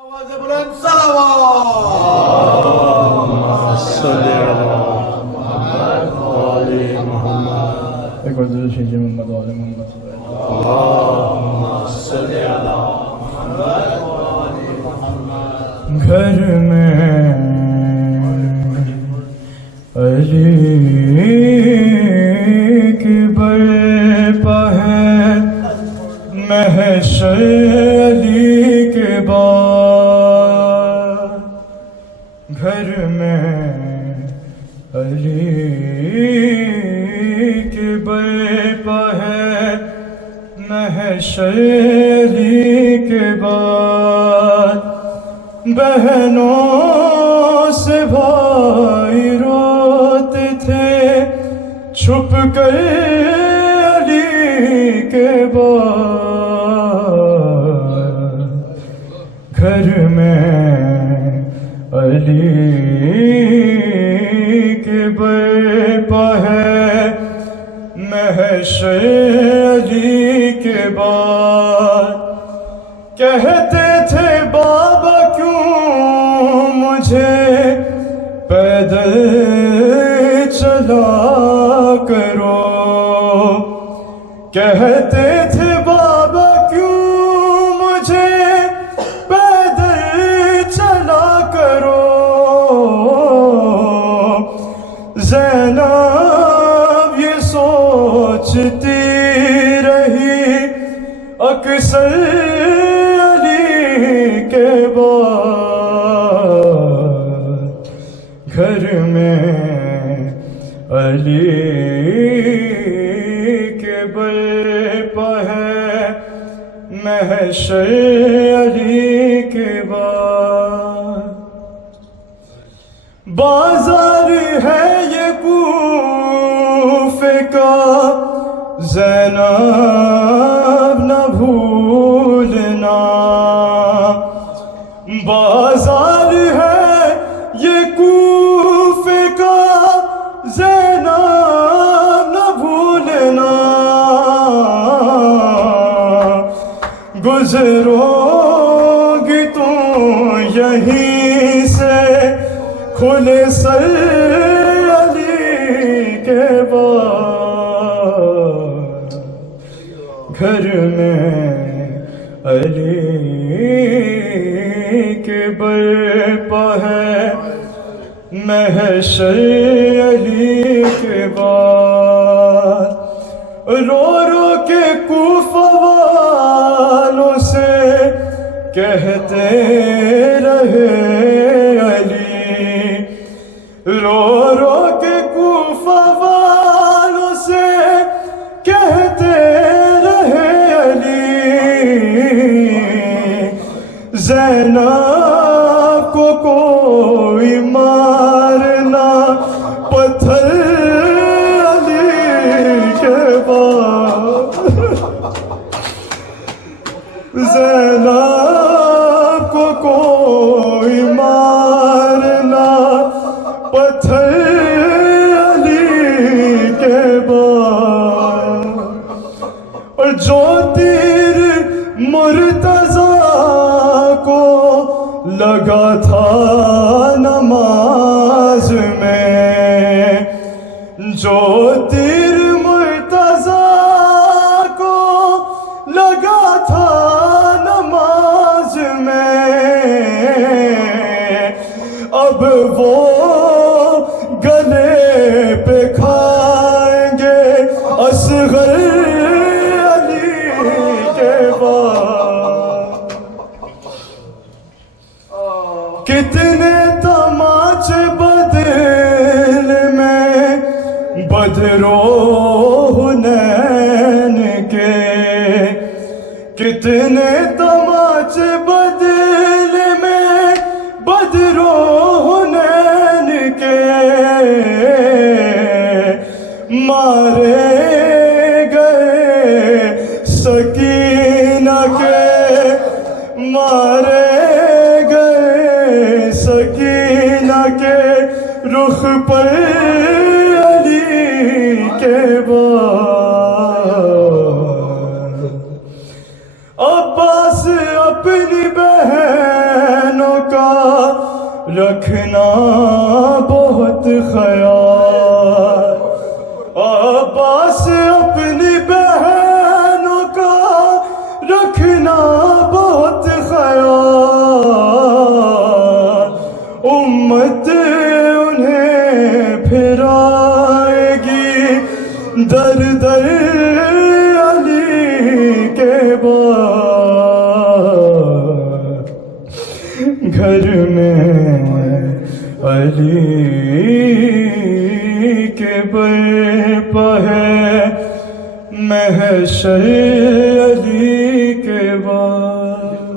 آواز بلند صلوات صلی علی محمد آل محمد ایک بار ضرور شیجئے محمد آل محمد اللہم صلی علی محمد آل محمد گھر میں علی کی برپا ہے محشر علی کے بعد گھر میں علی کی برپا ہے محشر علی کے بعد بہنوں سے بھائی روتے تھے چھپ کر علی کے بعد گھر میں علی کے برپا ہے محشر علی کے بعد کہتے تھے بابا کیوں مجھے پیدل چلا کرو کہتے تھے بابا کیوں مجھے پیدل چلا کرو زینب یہ سوچتی رہی اکثر کے بعد گھر میں علی کے برپا ہے محشر علی کے بعد بازار ہے یہ کوفے کا زینب نہ بھولنا بازار ہے یہ کوفے کا زینب نہ بھولنا گزرو گی تم یہیں سے کھلے سر علی کے بعد گھر میں علی کے برپا ہے محشر علی کے بعد رو رو کے کوفہ والوں سے کہتے رہے علی رو رو کے کوفہ والوں سے کہتے رہے علی زینب کو کوئی مارنا پتھر علی کے بعد زینب کو کوئی مارنا پتھر علی کے بعد اور جو تیر مرتضیٰ کو لگا تھا نماز میں جو تیر مرتضیٰ کو لگا تھا نماز میں اب وہ گلے پہ کھائیں گے اصغر علی کے بعد کتنے تماچے بدل میں بدر و حنین کے کتنے تماچے بدل میں بدر و حنین کے مارے گئے سکینہ کے مارے گئے سکینہ کے رخ پر علی کے بعد عباس اپنی بہن رکھنا بہت خیال، عباس اپنی بہنوں کا رکھنا بہت خیال، امت انہیں پھرائے گی در در علی کے بعد، گھر میں علی کے برپا ہے محشر علی کے بعد۔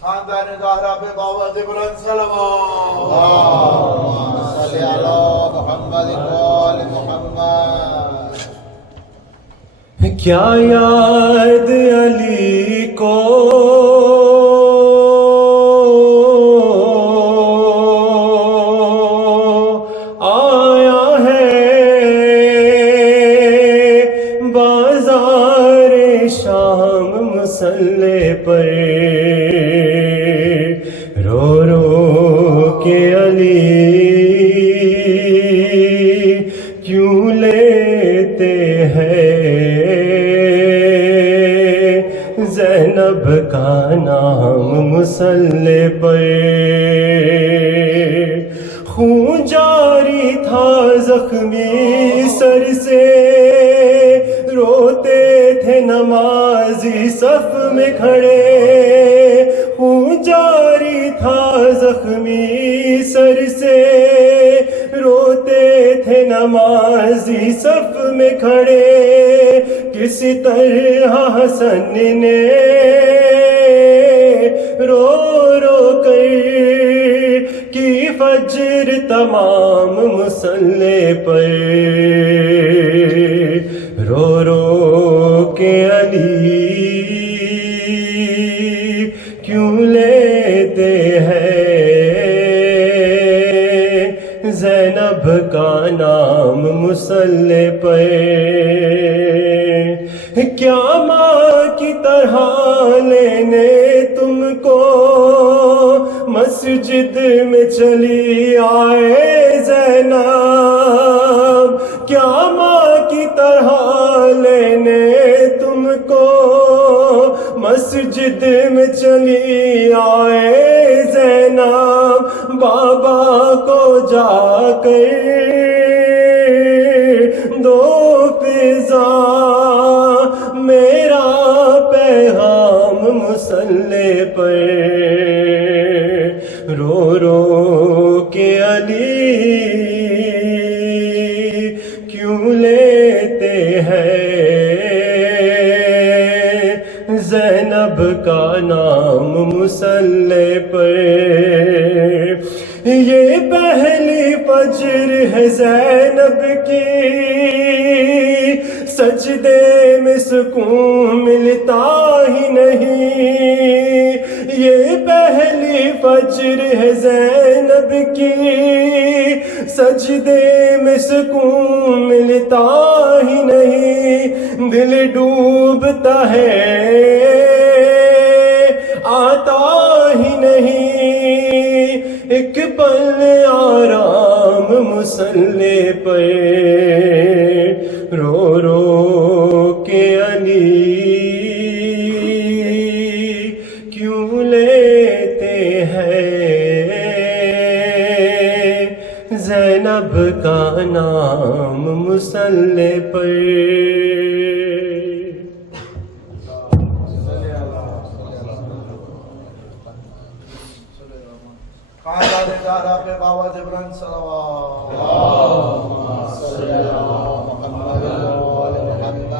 خاندان زہرا پہ بابا بلند صلوات، اللہم صلی علی محمد وآل محمد۔ کیا یاد علی کو آیا ہے بازار شام مسلح پر، رو رو کے علی کیوں لیتے ہیں زینب کا نام مسلح پر، خون جاری تھا زخمی سر سے، روتے تھے نمازی صف میں کھڑے، خون جاری تھا زخمی سر سے، روتے تھے نمازی صف میں کھڑے، کس طرح حسن نے رو رو کر کی فجر تمام مسلح پر، رو رو کے علی کیوں لیتے ہیں زینب کا نام مسلح پر، کیا ماں کی طرح لینے تم کو مسجد میں چلی آئے زینب، کیا ماں کی طرح لینے تم کو مسجد میں چلی آئے زینب، بابا کو جا کر دو فضا میرا پیغام مسلح پر، رو رو کے علی کیوں لیتے ہیں زینب کا نام مسلح پر، یہ پہلی فجر ہے زینب کی، سجدے میں سکون ملتا ہی نہیں، یہ پہلی فجر ہے زینب کی، سجدے میں سکون ملتا ہی نہیں، دل ڈوبتا ہے آتا ہی نہیں، ایک پل آرام مسلح پر، رو رو کے علی کیوں لیتے ہیں زینب کا نام مسلح پر۔ خاندان زہرا پہ بابا بلند صلوات، اللہم صلی علی محمد وآل محمد۔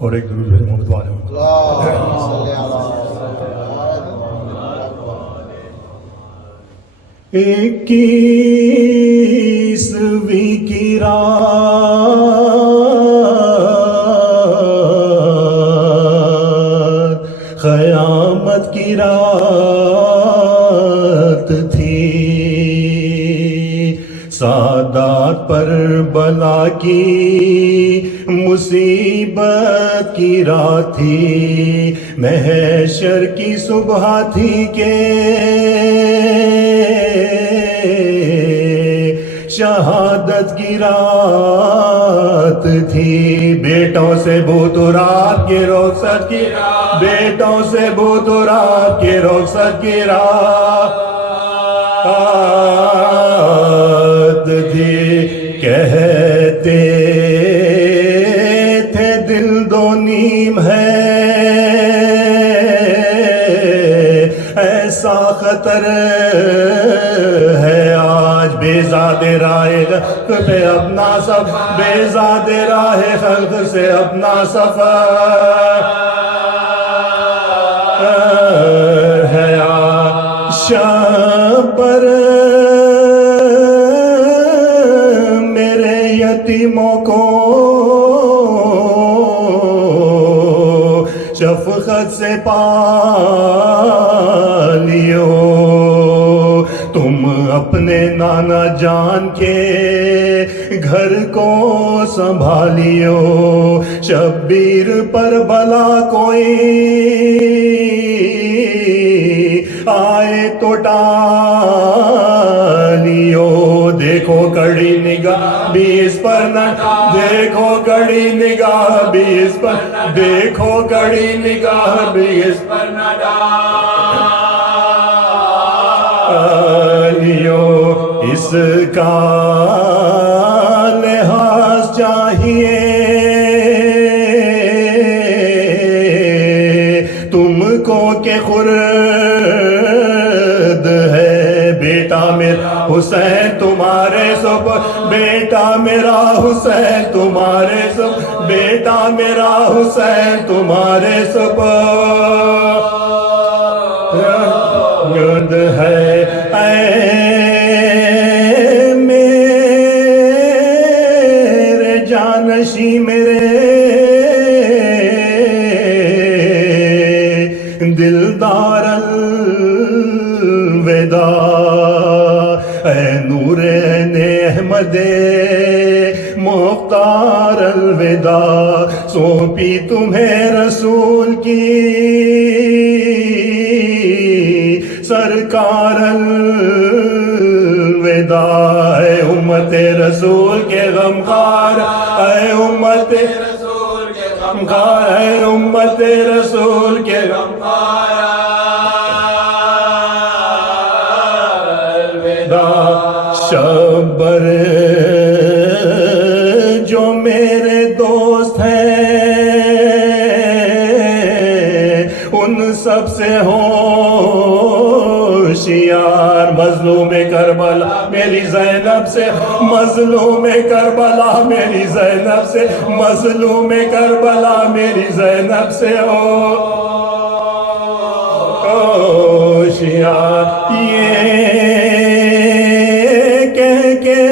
اور ایک درود ہے محمد والے اللہم صلی علی محمد۔ 21ویں کی رات قیامت کی رات تھی، سادات پر بلا کی مصیبت کی رات تھی، محشر کی صبح تھی کہ شہادت کی رات تھی، بیٹوں سے بوت رات کی رخصت کی، بیٹوں سے بوت رات کی رخصت کی رات تھی، کہتے تھے دل دو نیم ہے، ایسا خطر ہے آج بیزاد راہ خلق پہ اپنا سفر، بیزاد راہ خلق سے اپنا سفر ہے آج، شبر میرے یتیموں کو شفقت سے پالیو، تم اپنے نانا جان کے گھر کو سنبھالیو، شبیر پر بلا کوئی آئے تو ٹالیو، دیکھو کڑی نگاہ بھی اس پر نہ، دیکھو کڑی نگاہ بھی اس پر، دیکھو کڑی نگاہ بھی اس پر نہ ڈالیو، اس کا لحاظ چاہیے تم کو کہ خرد ہے بیٹا میرا حسین تمہارے سب، بیٹا میرا حسین تمہارے سب، بیٹا میرا حسین تمہارے سب گرد ہے، اے میرے جانشی میرے دلدار الوداع، اے نور احمد مختار الوداع، سونپی تمہیں رسول کی سرکار الوداع، اے امت رسول کے غمخوار، اے امت رسول کے غمخوار، اے امت رسول کے غمخوار الوداع، شبر جو میرے دوست ہیں ان سب سے ہوشیار، مظلوم کربلا میری زینب سے، مظلوم کربلا میری زینب سے، مظلوم کربلا میری زینب سے ہوشیار، یہ کہہ کے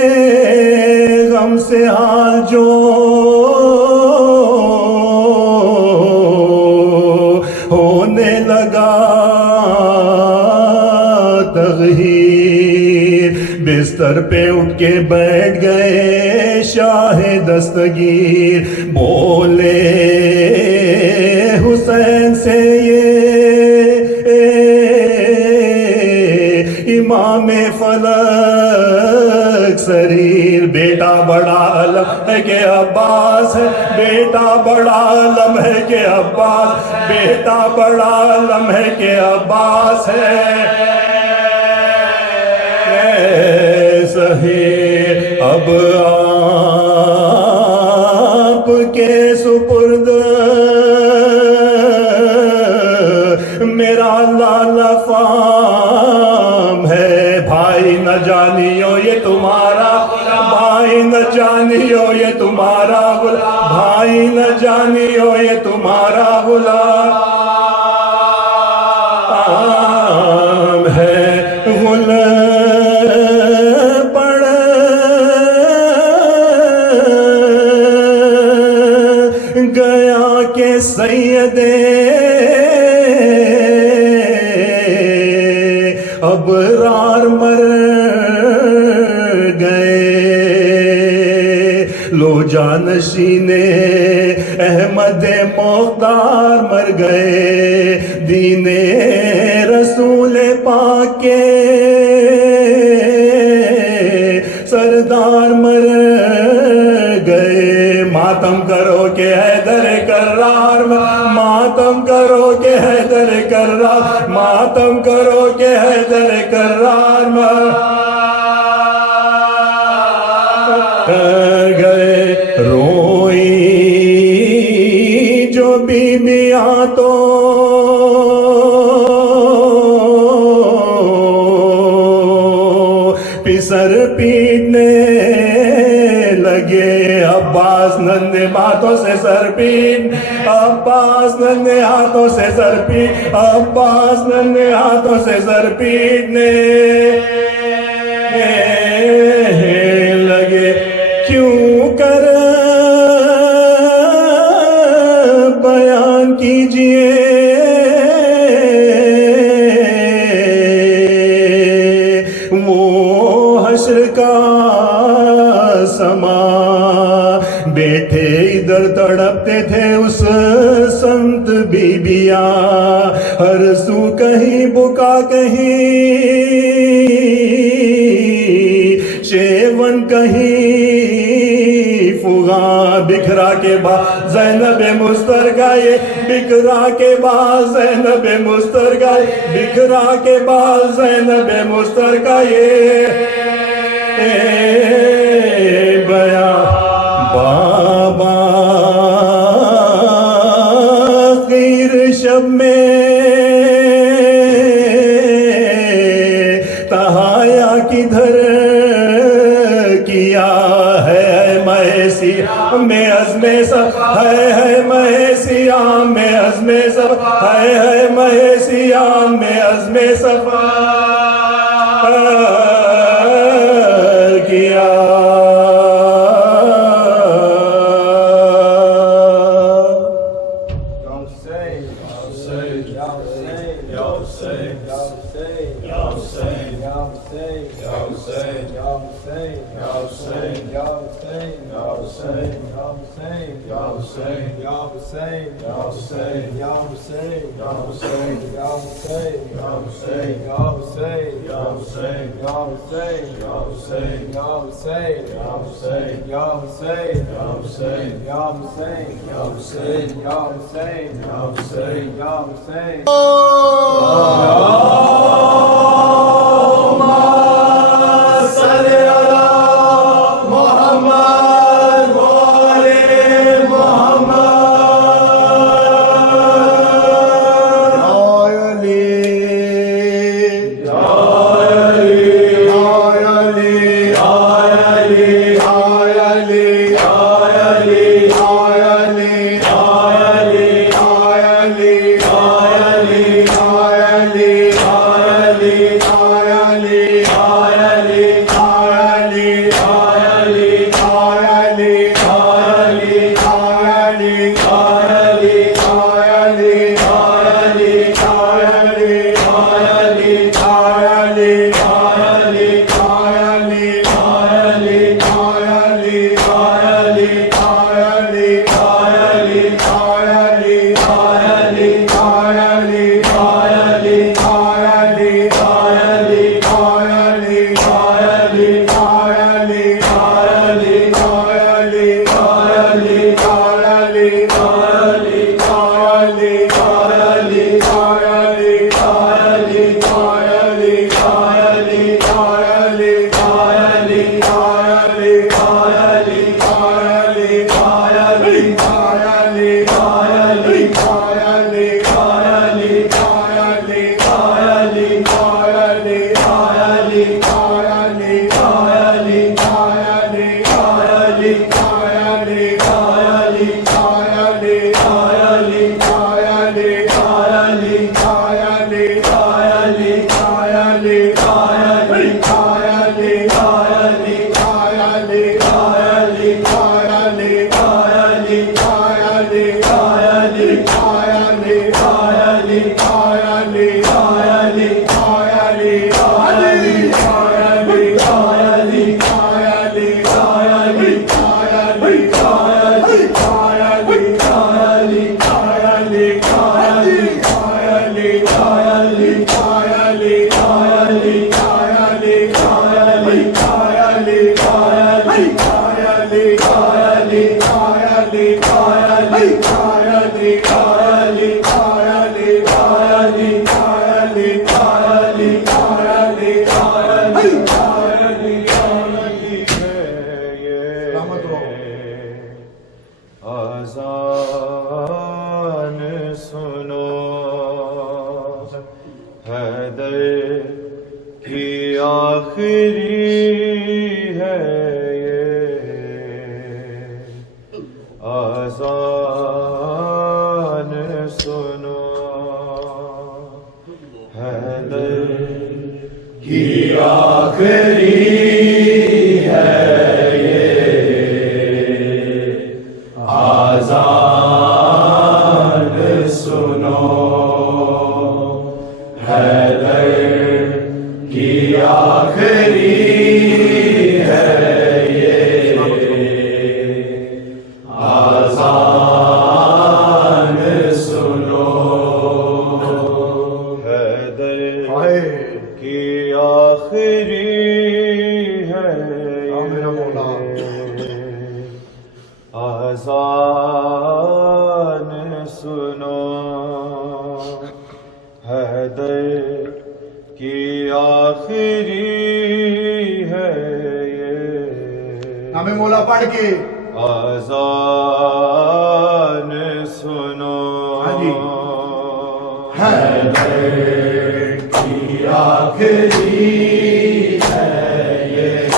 غم سے حال جو ہونے لگا تغییر، بستر پہ اٹھ کے بیٹھ گئے شاہ دستگیر، بولے حسین سے یہ امام فلک سریر، بیٹا بڑا علم ہے کہ عباس ہے، بیٹا بڑا علم ہے کہ عباس، بیٹا بڑا علم ہے کہ عباس ہے، صحیح اب آپ کے سپرد میرا لالا فام ہے، بھائی نہ جانیو یہ تمہارا بھائی نہ جانیو یہ تمہارا غلام، بھائی نہ جانیو یہ تمہارا غلام ہے، پڑ گیا کہ سید ابرار مر گئے، جانشین احمد مختار مر گئے، دین رسول پاک کے سردار مر گئے۔ ماتم کرو کہ حیدر کرار، ماتم کرو کہ حیدر کرار، ماتم کرو کہ حیدر کرار مر گئے۔ روئی جو بیویاں تو پسر پیٹنے لگے، عباس ننھے ہاتھوں سے سر پیٹ، عباس ننھے ہاتھوں سے سر پیٹ، عباس ننھے ہاتھوں سے سر پیٹنے لگے۔ کیوں کر بیان کیجئے وہ حشر کا سما، بیٹھے ادھر تڑپتے تھے اس سنت بیبیاں، ہر سو کہیں بکا کہیں شیون کہیں فغاں، بکھرا کے بعد زینب مستر گائے، بکھرا کے بعد زینب مستر گائے، بکھرا کے بعد زینب مستر گائے بیا بابا خیر شب میں تہایا کدھر کیا ہے میسیہ میں عزم سب، ہے میسیہ میں عزم سب، ہے میسیہ میں عزم سب کیا۔ آخری ہے یہ آذان سنو حیدر کی آخری ہے یہ آذان سنو حیدر کی آخری ہے یہ آذان سنو حیدر کی آخری ہے آذان سنو حیدر کی آخری ہے یہ نام مولا پڑھ کے آذان سنو حیدر کی آخری ہے یہ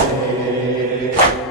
آذان سنو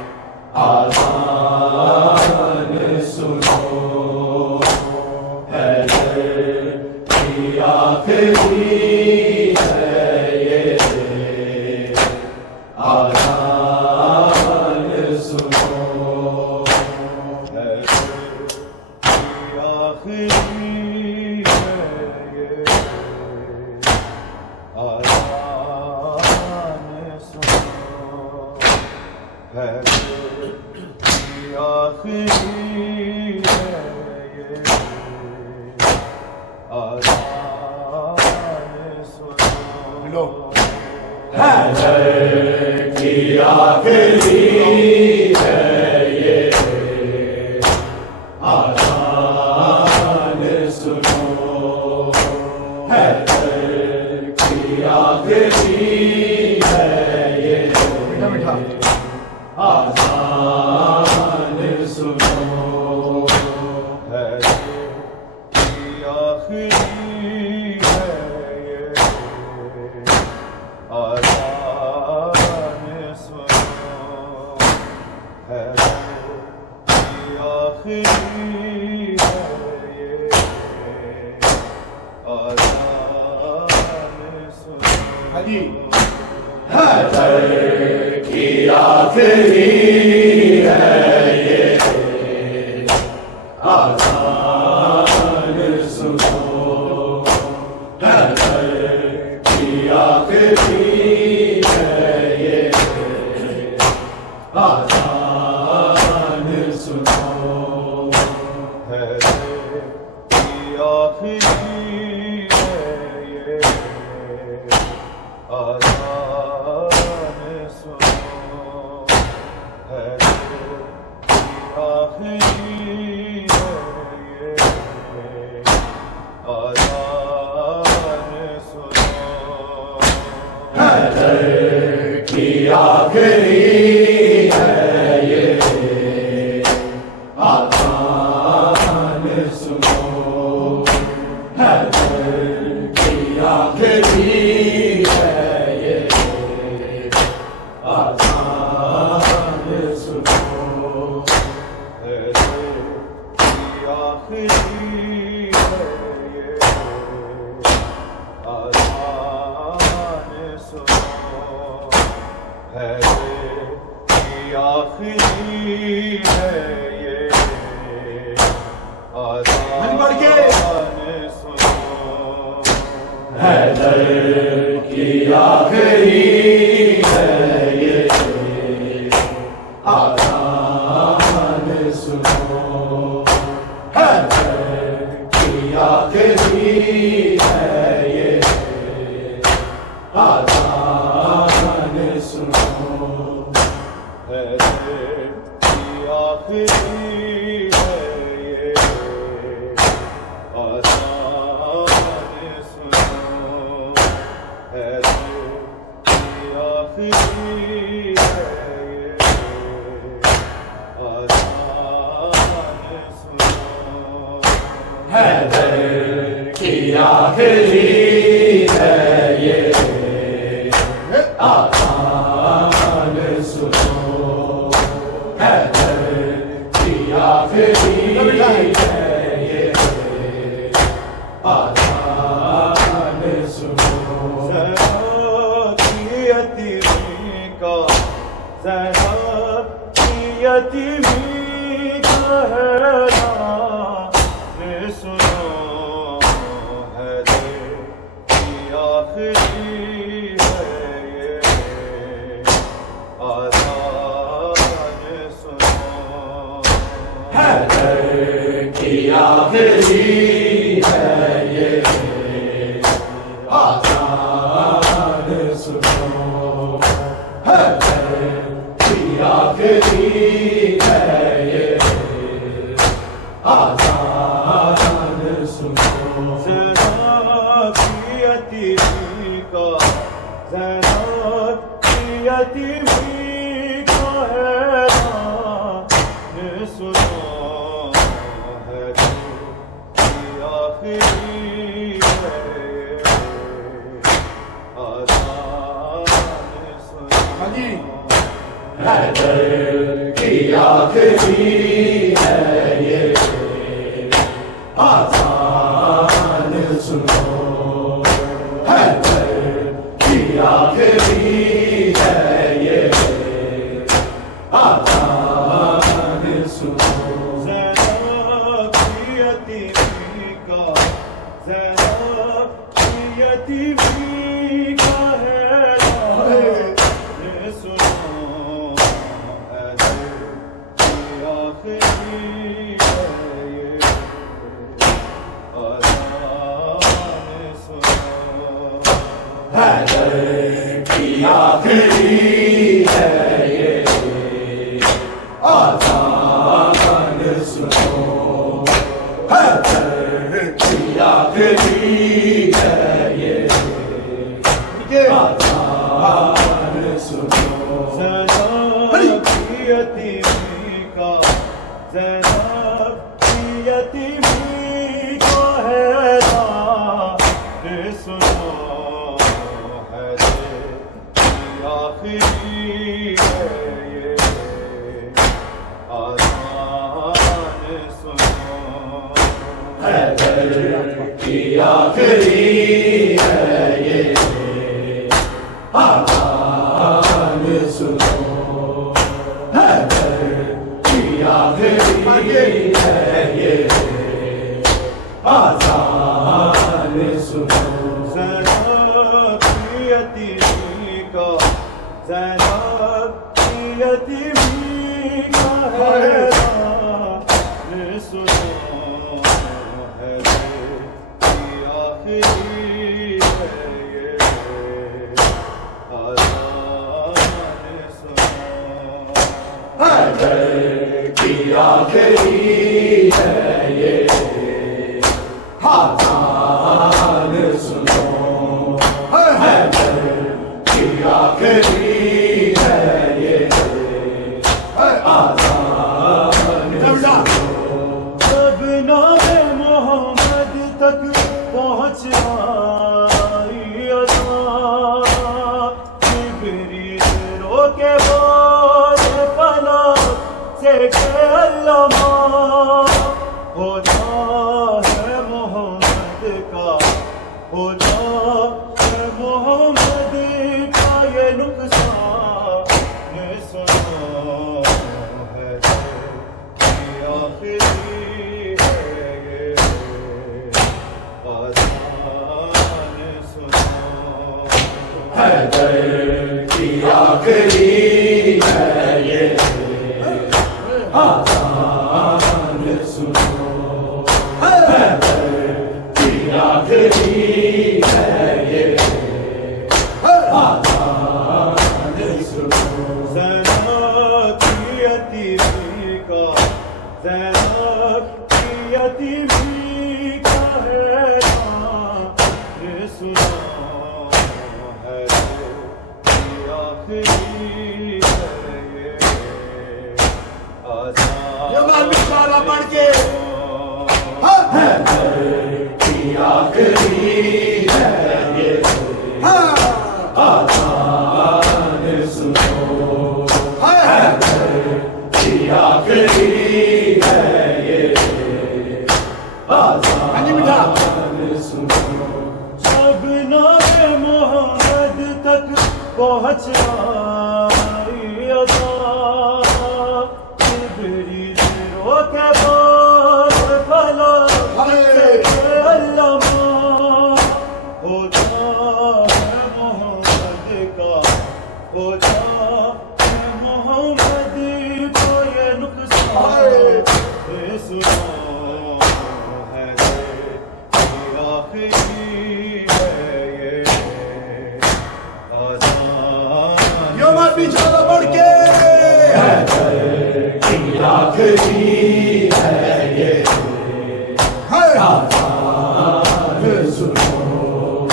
حیدر کی آخری آخری ہے یہ آذان زینب کی یتیمی کا اعلان سنو حیدر کی آخری ہے یہ آذان سنو حیدر کی آخری ہے یہ آذان سنو حیدر کی آخری ہے یہ آذان سنو زینب کی یتیمی کا زینب کی یتیمی کا اعلان سنو حیدر کی آخری ہے آذان سنو حیدر کی آخری ہے یہ آذان سنو حیدر کی آخری ہے یہ آذان سنو زینب کی یتیمی کا زینب کی یتیمی کا اعلان سنو حیدر کی آخری ہے یہ آذان سنو حیدر کی آخری ہے یہ آذان سنو حیدر کی آخری ہے یہ آذان سنو زینب کی یتیمی کا زینب کی یتیمی کا اعلان سنو حیدر کی آخری ہے یہ آذان سنو حیدر کی آخری ہے یہ آذان سنو حیدر کی آخری ہے یہ آذان سنو زینب کی یتیمی کا زینب کی یتیمی کا اعلان سنو حیدر کی آخری ہے یہ آذان سنو حیدر کی آخری ہے یہ آذان سنو حیدر کی آخری ہے یہ آذان سنو جب نام محمد تک پہنچ آئی اذان جبریل رو کے بعد فلک سے کہ علامہ خدا ہے محمد کا خدا ہے محمد کا یہ نقصان سنو حیدر کی آخری ہے یہ آذان سنو حیدر کی آخری ہے یہ آذان سنو حیدر کی آخری ہے یہ آذان سنو زینب کی یتیمی کا زینب کی یتیمی کا اعلان سنو حیدر کی آخری ہے یہ آذان پڑھ کے حیدر کی آخری ہے یہ آذان سنو حیدر کی آخری ہے یہ آذان سنو جب نام محمد تک پہنچ آئی سوچا محمد کو یہ نقصان سنا ہے آخری ہے یہ آزان یوم بیچارہ بڑھ کے آخری ہے یہ آزان سنو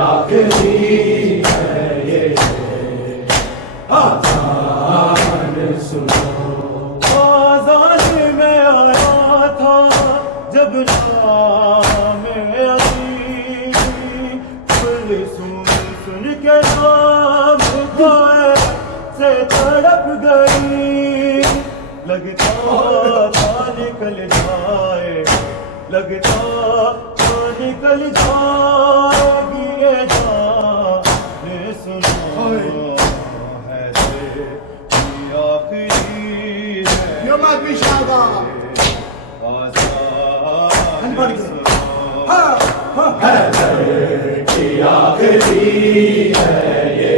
آخری ہے یہ آزان سنو آزان میں آیا تھا جب نام علی سن کے نام گائے سے تڑپ گئی لگتا تھا نکل جائے لگتا تھا نکل جائے گی یہ جان سنو ہے تیری آخری ہے یوم بیچارہ آزان سنو کی آخری ہے یہ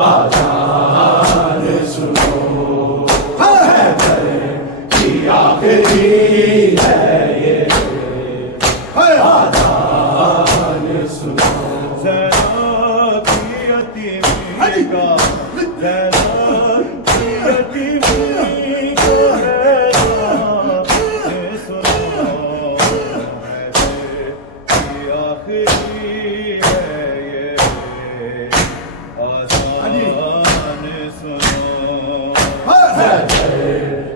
آزان سنو کی آخری ہے یہ آزان سنو زینب کی یتیمی کا زینب کی یتیمی کو ہے جان سنو ہے تیری آخری ہے یہ آزان سنو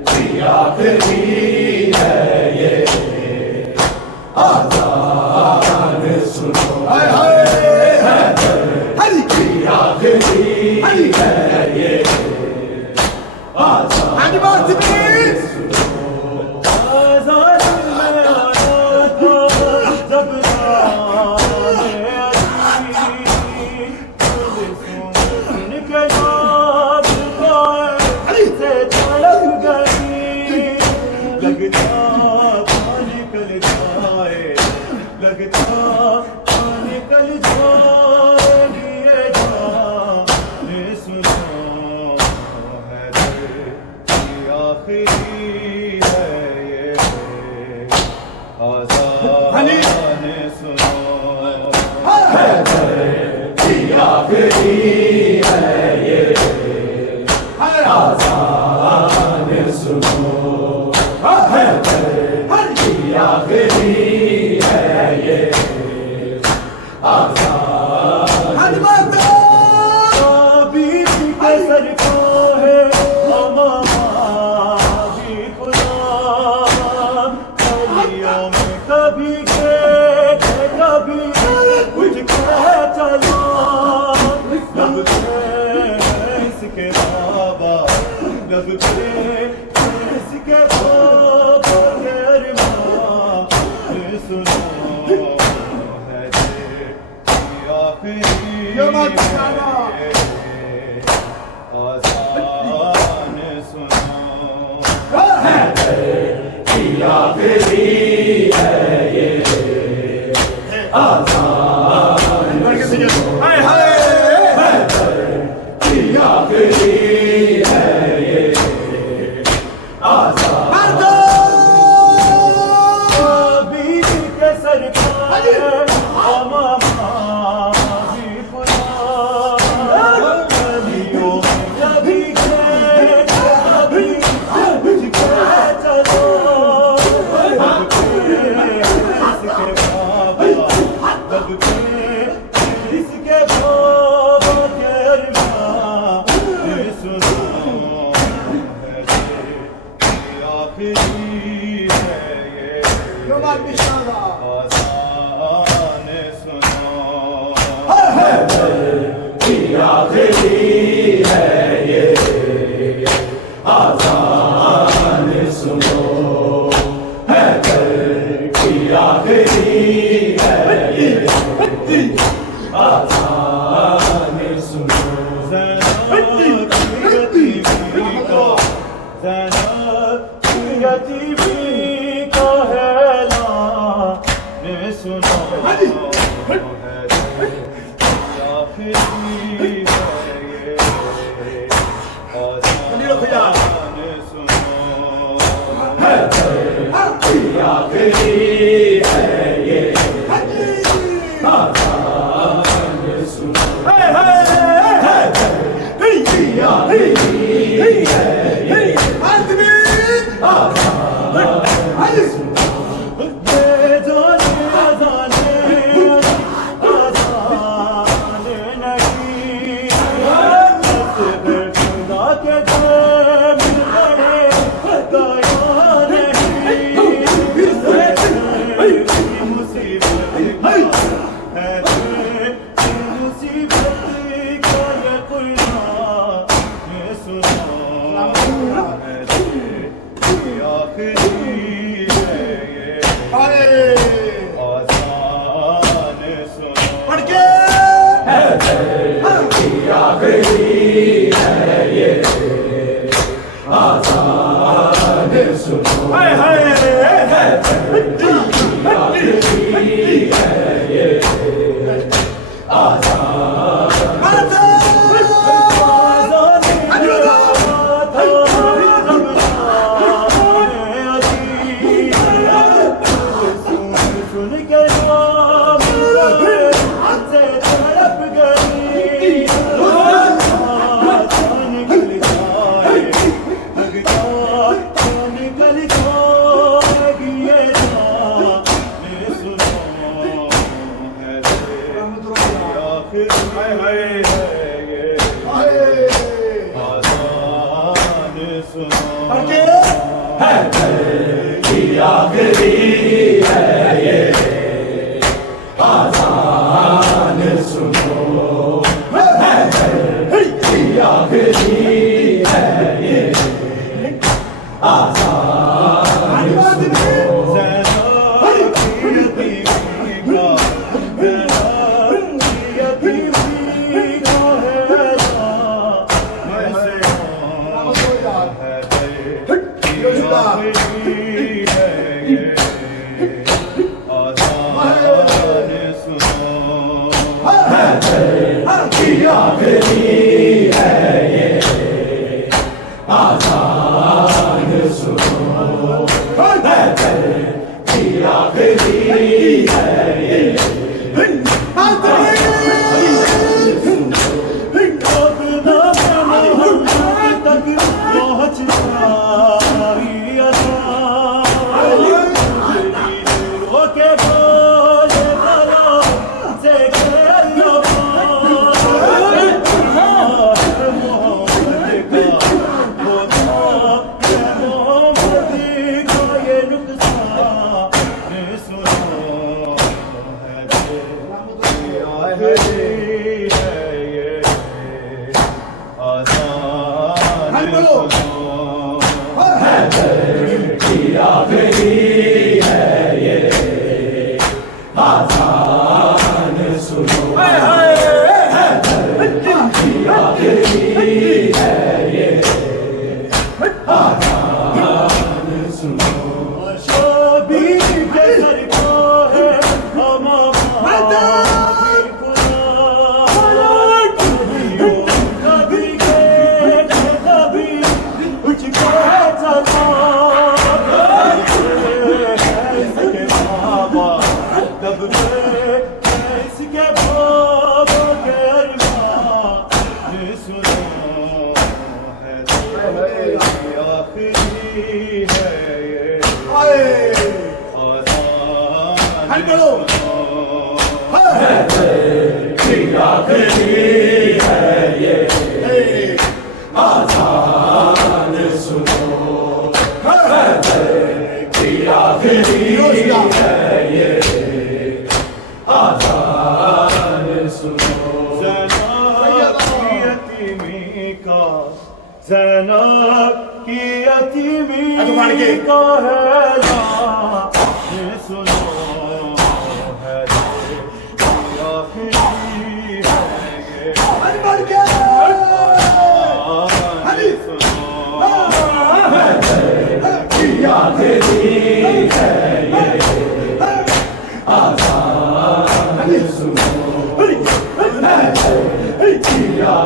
کی آخری ہے یہ آزان سنو کی آخری ہے یہ آزان سنو آزان میں آیا تھا جب نام علی سن کے نام گائے سے تڑپ گئی لگتا تھا نکل جائے لگتا تھا نکل جائے گی یہ جان سنو ہے تیری آخری ہے یہ آزان سنو ہے تیری آخری ہے یہ آزان سنو ہے تیری آخری ہے یہ آزان بیچ کے سر کو ہے بھی خدا گلیوں میں کبھی کھیت کبھی کچھ کہہ چلا لب پہ اس کے بابا لب پہ اس کے بابا کے ارمان سنو ہے تیری آخری یوم بیچارہ آزان سنو کی آخری ہے یہ آزان سنو کی آخری ہے یہ آزان بیچ کے سر آخری ہے یہ آسان سنو آخری ہے یہ زینب کی یتیمی کا ہے لا یہ سنو ہے آخری ہے یہ سنو آخری ہے یہ آسان سنو Adam!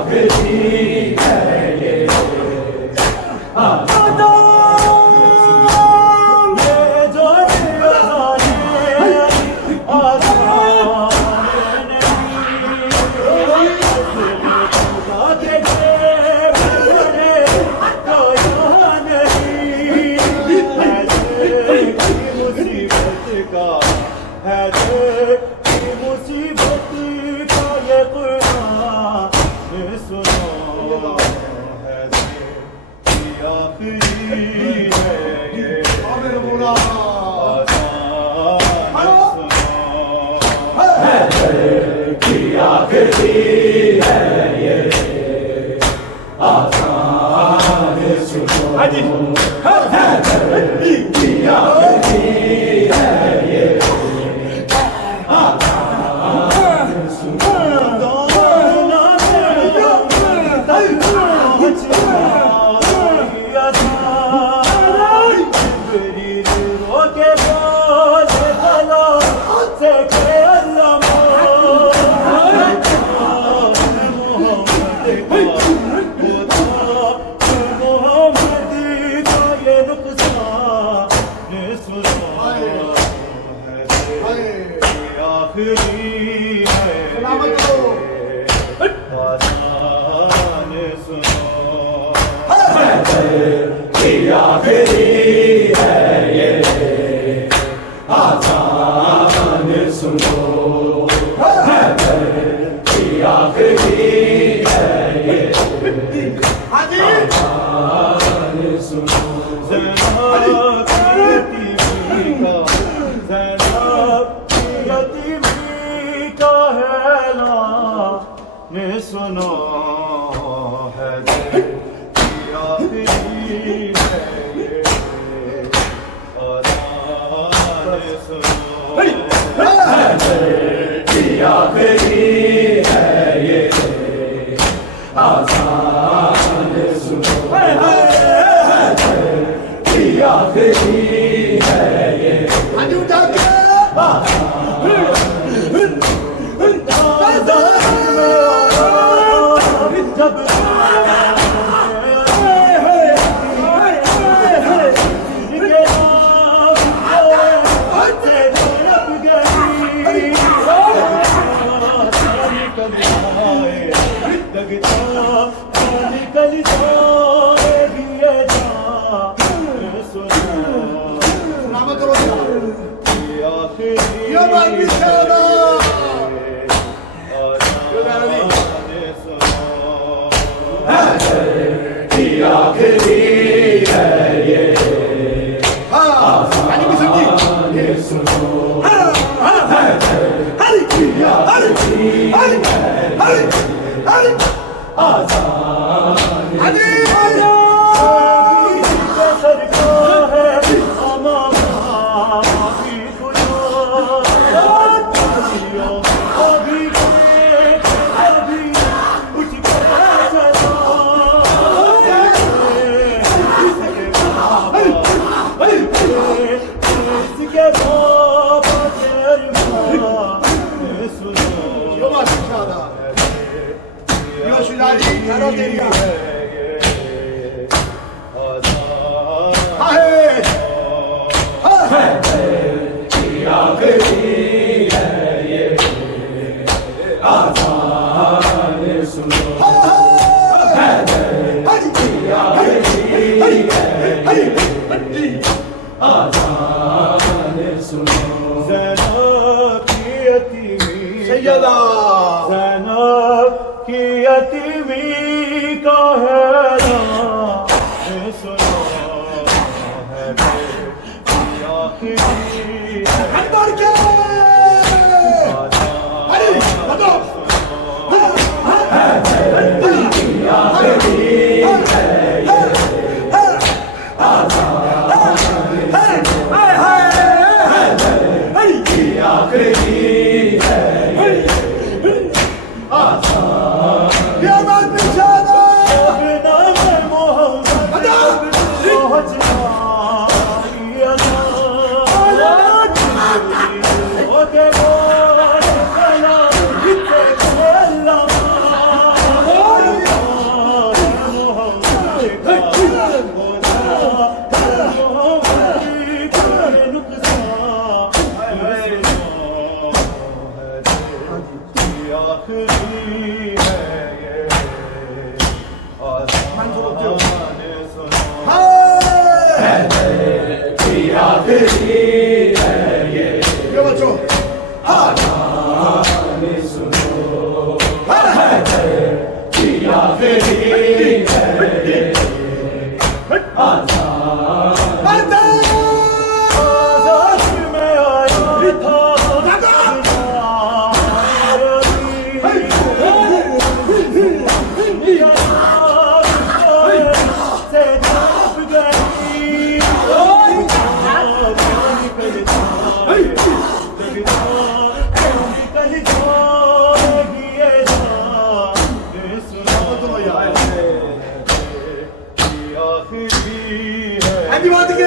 ہنی بڑھ کے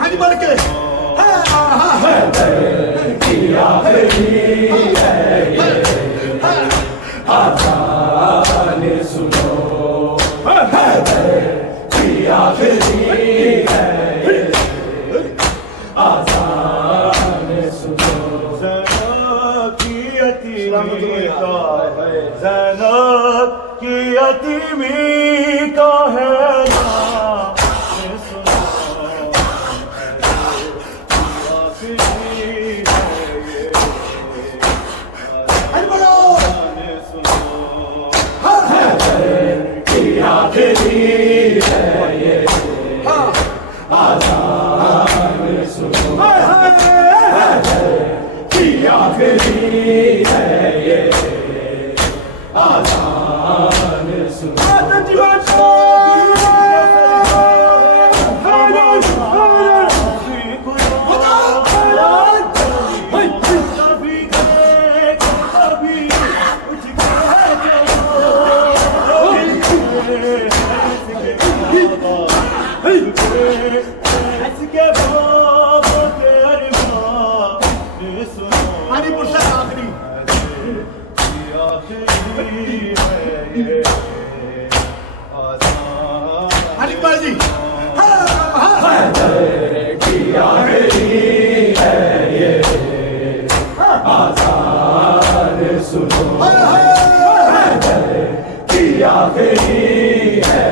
ہنی بڑھ کے زینب کی یتیمی کا ہے نام سنو ہنی بڑھو ہنی پور سے آخری ہنی بڑھ جی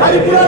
ہنی پورا